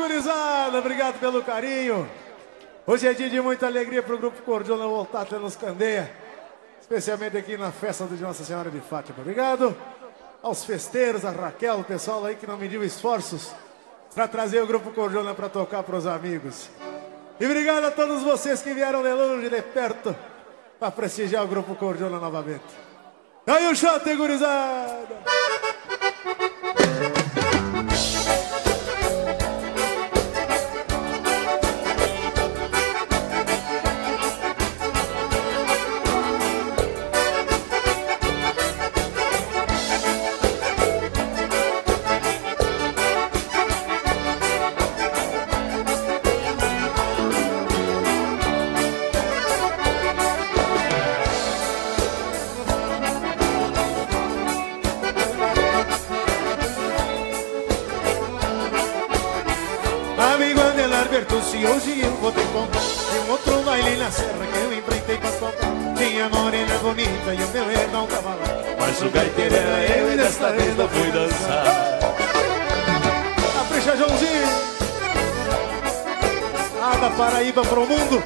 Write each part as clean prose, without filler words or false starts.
gurizada, obrigado pelo carinho. Hoje é dia de muita alegria pro Grupo Cordiona voltar até nos Candeia, especialmente aqui na festa de Nossa Senhora de Fátima. Obrigado aos festeiros, a Raquel, o pessoal aí que não mediu esforços para trazer o Grupo Cordiona para tocar pros amigos. E obrigado a todos vocês que vieram de longe, de perto, para prestigiar o Grupo Cordiona novamente. Aí o shot, gurizada! Se hoje eu vou te contar de um outro baile na serra que eu empreitei pra tocar. Tinha morena bonita e o meu irmão tava lá, mas o gaiteiro era eu e desta vez não fui dançar. Capricha, Joãozinho! Ah, da Paraíba pro mundo!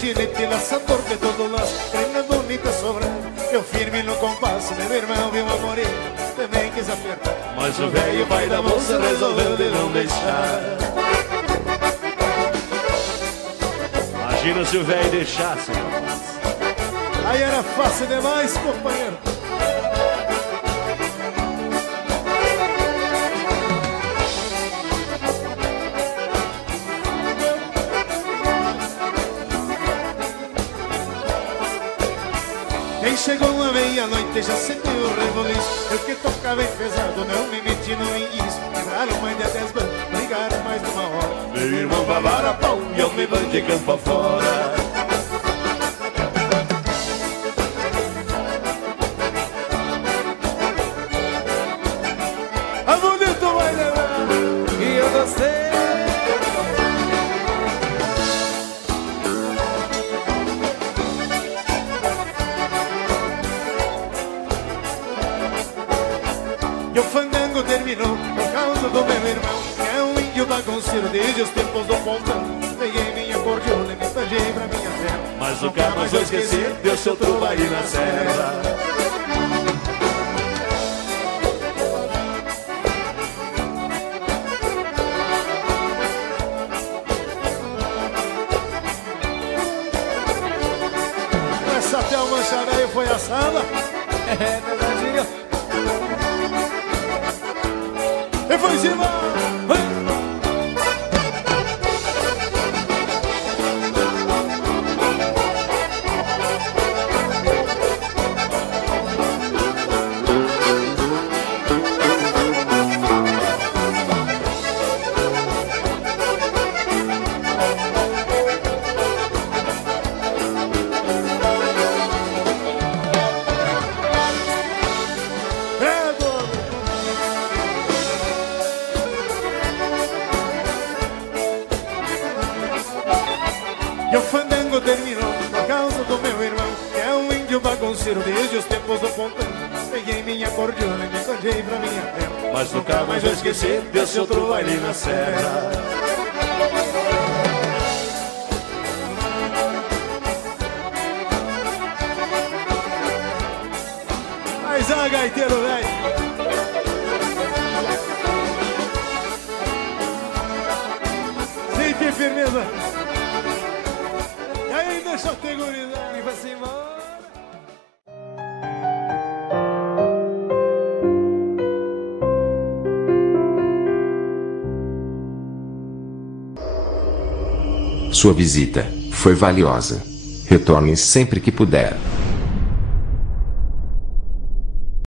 Ginete, laçador de todo laço, prenda bonita sobrando. Eu firme no compasso, meu irmão viu uma morena, também quis apertar, mas o velho pai da moça resolveu de não deixar. Imagina se o velho deixasse, rapaz. Aí era fácil demais, companheiro. Chegou uma meia-noite, já sentiu o reboliço. Eu que tocava bem pesado, não me meti no inguiço. Ligaram mais de 10 bandas, ligaram mais de uma hora. Meu irmão babara a pau e eu me bande campo afora. A bonito vai levar e eu gostei. E o fandango terminou por causa do meu irmão, que é um índio bagunceiro desde os tempos do pontão. Peguei minha cordiona e me esbanjei pra minha terra, mas nunca mais eu esqueci, deu seu truba aí na serra. Essa até o mancha velho foi assada. É verdade. E foi em cima! E o fandango terminou por causa do meu irmão, que é um índio bagunceiro desde os tempos do pontão. Peguei minha cordiona e me esbanjei pra minha terra, mas nunca mais eu esqueci, deu seu truba ali na serra. Mas a gaiteiro, velho. Sente firmeza. E aí, deixa eu ter gurizada. E vai se embora. Sua visita foi valiosa. Retorne sempre que puder.